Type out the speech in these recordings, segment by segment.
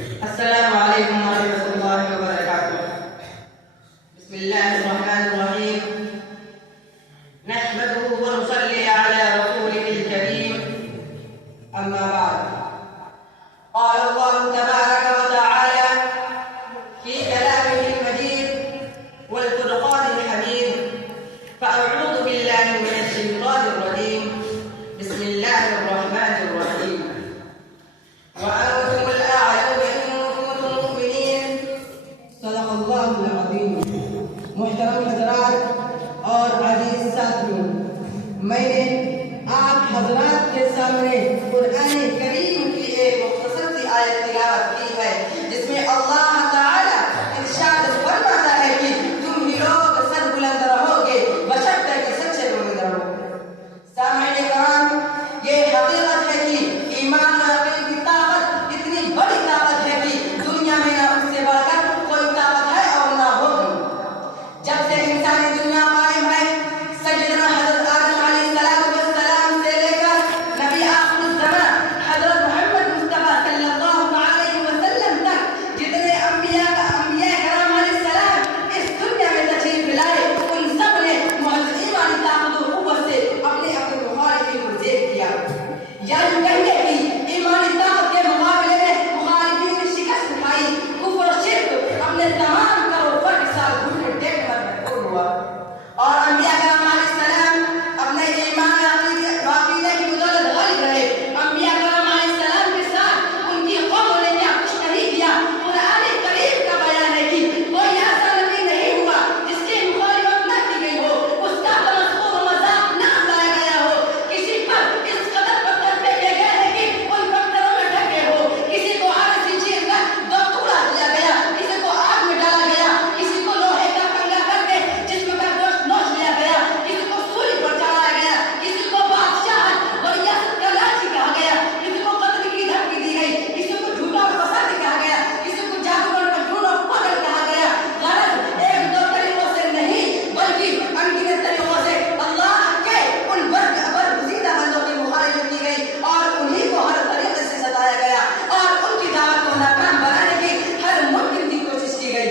السلام علیکم ورحمۃ اللہ وبرکاتہ۔ بسم اللہ الرحمن الرحیم، نحمده ونصلی علی رسوله الکریم، اما بعد، قال اللہ تبارک وتعالی فی کلامہ المجید والفرقان الحمید، فاعوذ باللہ من الشیطان الرجیم، بسم اللہ الرحمن الرحیم، وأنتم الأعلون إن كنتم مؤمنين۔ صدق اللہ العظیم۔ محترم حضرات اور عزیز ساتھیوں، میں نے آپ حضرات کے سامنے قرآن کریم کی ایک مختصر سی آیت تلاوت کی ہے، جس میں اللہ تعالی ارشاد فرماتا ہے کہ تم ہی لوگ سر بلند رہو گے بشرطے کہ سچے مومن رہو گے۔ سامعین کرام، یہ حقیقت ہے کہ ایمان اور عقیدے کی طاقت اتنی بڑی طاقت ہے کہ دنیا میں نہ اس سے بڑھ کر کوئی طاقت ہے اور نہ ہوگی۔ جب سے انسانی دنیا قائم ہے، سیدنا حضرت آدم علیہ السلام سے لے کر نبی آخر الزمان حضرت محمد مصطفیٰ صلی اللہ علیہ وسلم تک جتنے انبیاء کرام علیہ السلام اس دنیا میں تشریف لائے، ان سب نے محض ایمانی طاقت و قوت سے اپنے مخالفین کو زیر کیا۔ یعنی کہنے کی ایمانی طاقت کے مقابلے میں مخالفین نے شکست کھائی، کفر و شرک اپنے تمام کرو فرق سال گھٹنے ٹیک کر مجبور ہوا، اور انبیاء کرام علیہ السلام اپنے ایمان عقیدے کی بدولت غالب رہے۔ انبیاء کرام علیہ السلام کے ساتھ ان کی قوموں نے کیا کچھ نہیں کیا۔ قرآن کریم کا بیان ہے کہ کوئی ایسا نبی نہیں ہوا جس کی مخالفت نہ کی گئی ہو، اس کا تمسخر و مذاق نہ اڑایا گیا ہو، کسی پر اس قدر پتھر پھینکے گئے ہیں کہ ان پتھروں میں ڈھکے ہو، کسی کو آگ سے چیر کر دو ٹکڑا کیا گیا، کسی کو آگ میں ڈالا گیا، کسی کو لوہے کا کنگا کر کے جسم کا گوشت نوچ لیا گیا، کسی کو سولی پر چڑھایا گیا، کسی کو بادشاہ اور ریاست کا لاچی کہا گیا، کسی کو قتل کی دھمکی دی گئی، کسی کو جھوٹا اور فسادی کہا گیا، کسی کو جادوگر کا جھوٹ اور پاگل کہا گیا۔ غرض ایک دو طریقوں سے نہیں بلکہ انگنت طریقوں سے اللہ کے ان برگزیدہ بندوں کی مخالفت کی گئی اور انہیں کو ہر طریقے سے ستایا گیا اور ان کی دعوت کو ناکام بنانے کی ہر ممکن کی کوشش کی گئی۔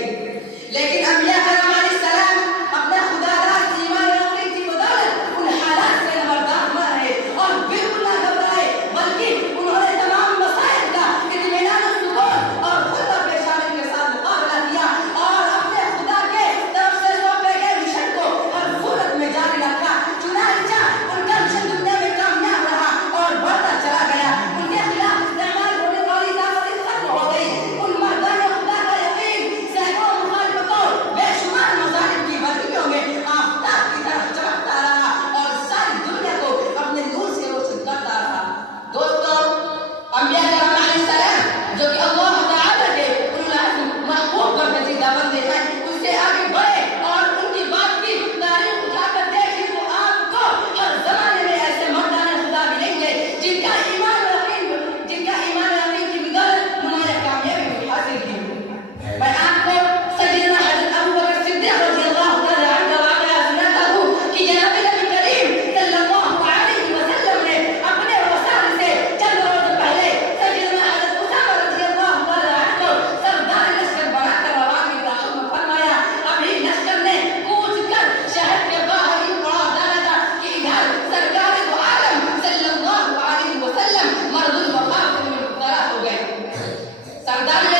لیکن انبیاء کرام علیہ السلام اپنے خدا راست ایمان اور عقیدے کی بدولت ان حالات سے خبردار نہ رہے اور بالکل نہ گھبرائے، بلکہ انہوں نے تمام مسائل کا اطمینان و سکون اور خود پیشانی کے ساتھ مقابلہ کیا اور اپنے خدا کے طرف سے سونپے گئے مشن کو ہر صورت میں جاری رکھا۔ چنانچہ ان کا مشن دنیا میں کامیاب رہا اور بڑھتا چلا گیا۔ ان کے خلاف استعمال ہونے والی طاقت ختم ہو گئی۔ ان مردان خدا کا یقین سینکڑوں مخالفتوں بے شمار مظالم کی بدیوں میں آفتاب کی طرح چمکتا رہا اور ساری دنیا کو اپنے نور سے روشن کرتا رہا۔ دوستو، انبیاء کرام علیہ السلام جو کہ اللہ تعالیٰ کے اولو العزم محبوب برگزیدہ بندے ہیں، ان سے آگے بڑھے اور ان کی بات کی تاریخ اٹھا کر دیکھی تو آپ کو ہر زمانے میں ایسے مردان خدا ملیں گے جن کا ایمان اور عقیدے کی بدولت نمایاں کامیابی حاصل کی۔ میں آپ کو سیدنا حضرت ابو بکر صدیق رضی اللہ تعالی عنہ کا واقعہ سناتا ہوں کہ جناب نبی کریم صلی اللہ علیہ وسلم نے اپنے وصال سے چند روز پہلے سیدنا حضرت اسامہ رضی اللہ تعالی عنہ کو سردار لشکر بنا کر روانگی کا حکم فرمایا۔ ابھی لشکر نے کوچ کر شہر کے باہر ہی پڑاؤ ڈالا تھا کہ ادھر سرکار دو عالم صلی اللہ علیہ وسلم مرض المخاطر میں مبتلا ہو گئے۔ سردار